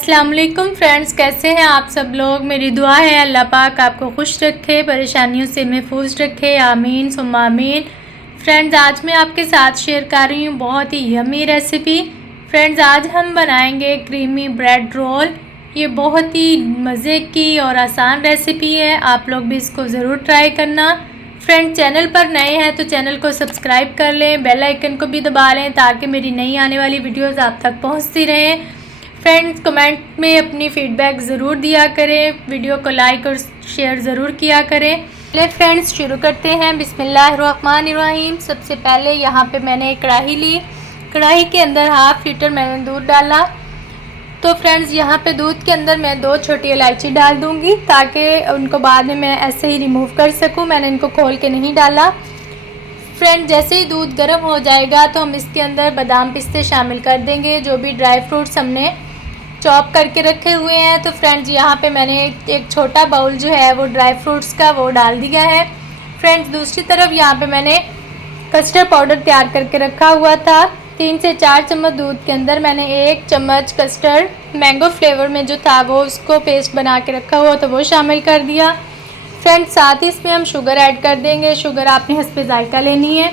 अस्सलाम वालेकुम फ्रेंड्स, कैसे हैं आप सब लोग। मेरी दुआ है अल्लाह पाक आपको खुश रखे, परेशानियों से महफूज रखे, आमीन सुम्मा आमीन। फ्रेंड्स, आज मैं आपके साथ शेयर कर रही हूँ बहुत ही यमी रेसिपी। फ्रेंड्स, आज हम बनाएंगे क्रीमी ब्रेड रोल। ये बहुत ही मज़े की और आसान रेसिपी है, आप लोग भी इसको ज़रूर ट्राई करना। फ्रेंड्स, चैनल पर नए हैं तो चैनल को सब्सक्राइब कर लें, बेल आइकन को भी दबा लें ताकि मेरी नई आने वाली वीडियोस आप तक पहुंचती रहें। फ्रेंड्स, कमेंट में अपनी फ़ीडबैक ज़रूर दिया करें, वीडियो को लाइक और शेयर ज़रूर किया करें। चलिए फ्रेंड्स, शुरू करते हैं। बिस्मिल्लाहिर्रहमानिर्रहीम। सबसे पहले यहाँ पे मैंने एक कढ़ाई ली। कढ़ाई के अंदर हाफ़ लीटर मैंने दूध डाला। तो फ्रेंड्स, यहाँ पे दूध के अंदर मैं 2 छोटी इलायची डाल दूँगी ताकि उनको बाद में मैं ऐसे ही रिमूव कर सकूँ। मैंने इनको खोल के नहीं डाला। फ्रेंड, जैसे ही दूध गर्म हो जाएगा तो हम इसके अंदर बादाम पिस्ते शामिल कर देंगे, जो भी ड्राई फ्रूट्स हमने चॉप करके रखे हुए हैं। तो फ्रेंड्स, यहाँ पे मैंने एक छोटा बाउल जो है वो ड्राई फ्रूट्स का वो डाल दिया है। फ्रेंड्स, दूसरी तरफ यहाँ पे मैंने कस्टर्ड पाउडर तैयार करके रखा हुआ था। 3 से 4 चम्मच दूध के अंदर मैंने 1 चम्मच कस्टर्ड मैंगो फ्लेवर में जो था वो उसको पेस्ट बना के रखा हुआ तो वो शामिल कर दिया। फ्रेंड्स, साथ ही इसमें हम शुगर ऐड कर देंगे। शुगर आपने हस्बे जायका लेनी है।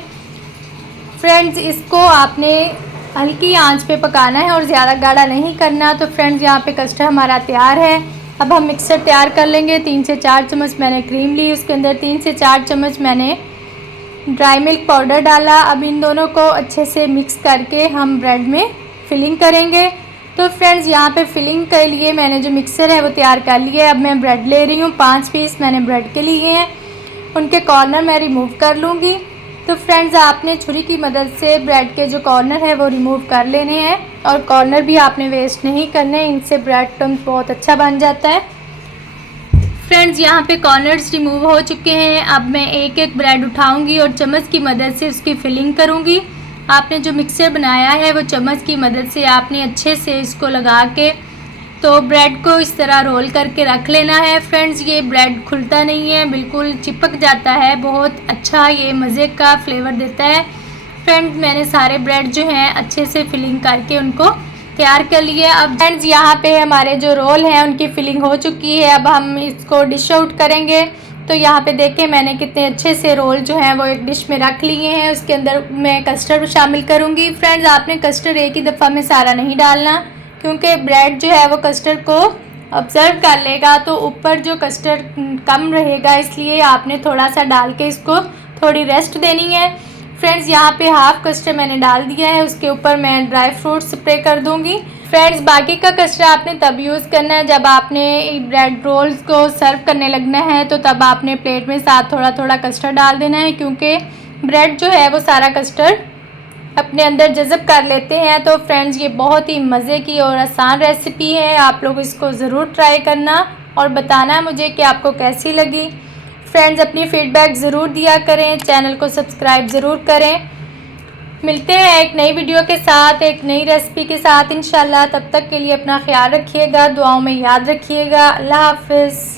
फ्रेंड्स, इसको आपने हल्की आंच पे पकाना है और ज़्यादा गाढ़ा नहीं करना। तो फ्रेंड्स, यहाँ पे कस्टर्ड हमारा तैयार है। अब हम मिक्सर तैयार कर लेंगे। 3 से 4 चम्मच मैंने क्रीम ली, उसके अंदर 3 से 4 चम्मच मैंने ड्राई मिल्क पाउडर डाला। अब इन दोनों को अच्छे से मिक्स करके हम ब्रेड में फिलिंग करेंगे। तो फ्रेंड्स, यहाँ पे फिलिंग के लिए मैंने जो मिक्सर है वो तैयार कर लिया है। अब मैं ब्रेड ले रही हूँ। 5 पीस मैंने ब्रेड के लिए हैं, उनके कॉर्नर मैं रिमूव कर लूँगी। तो फ्रेंड्स, आपने छुरी की मदद से ब्रेड के जो कॉर्नर है वो रिमूव कर लेने हैं और कॉर्नर भी आपने वेस्ट नहीं करने, इनसे ब्रेड क्रम्स बहुत अच्छा बन जाता है। फ्रेंड्स, यहाँ पे कॉर्नर्स रिमूव हो चुके हैं। अब मैं एक एक ब्रेड उठाऊंगी और चम्मच की मदद से उसकी फिलिंग करूँगी। आपने जो मिक्सर बनाया है वो चम्मच की मदद से आपने अच्छे से इसको लगा के तो ब्रेड को इस तरह रोल करके रख लेना है। फ्रेंड्स, ये ब्रेड खुलता नहीं है, बिल्कुल चिपक जाता है, बहुत अच्छा ये मज़े का फ्लेवर देता है। फ्रेंड्स, मैंने सारे ब्रेड जो हैं अच्छे से फिलिंग करके उनको तैयार कर लिए। अब फ्रेंड्स, यहाँ पे हमारे जो रोल हैं उनकी फिलिंग हो चुकी है। अब हम इसको डिश आउट करेंगे। तो यहाँ पे देखें मैंने कितने अच्छे से रोल जो हैं वो एक डिश में रख लिए हैं। उसके अंदर मैं कस्टर्ड शामिल करूँगी। फ्रेंड्स, आपने कस्टर्ड एक ही दफ़ा में सारा नहीं डालना, क्योंकि ब्रेड जो है वो कस्टर्ड को ऑब्ज़र्व कर लेगा, तो ऊपर जो कस्टर्ड कम रहेगा, इसलिए आपने थोड़ा सा डाल के इसको थोड़ी रेस्ट देनी है। फ्रेंड्स, यहाँ पे हाफ़ कस्टर्ड मैंने डाल दिया है, उसके ऊपर मैं ड्राई फ्रूट स्प्रे कर दूँगी। फ्रेंड्स, बाकी का कस्टर्ड आपने तब यूज़ करना है जब आपने ब्रेड रोल्स को सर्व करने लगना है, तो तब आपने प्लेट में साथ थोड़ा थोड़ा कस्टर्ड डाल देना है, क्योंकि ब्रेड जो है वो सारा कस्टर्ड अपने अंदर जज़ब कर लेते हैं। तो फ्रेंड्स, ये बहुत ही मज़े की और आसान रेसिपी है, आप लोग इसको ज़रूर ट्राई करना और बताना मुझे कि आपको कैसी लगी। फ्रेंड्स, अपनी फ़ीडबैक ज़रूर दिया करें, चैनल को सब्सक्राइब ज़रूर करें। मिलते हैं एक नई वीडियो के साथ, एक नई रेसिपी के साथ इंशाल्लाह। तब तक के लिए अपना ख्याल रखिएगा, दुआओं में याद रखिएगा। अल्लाह हाफ़िज़।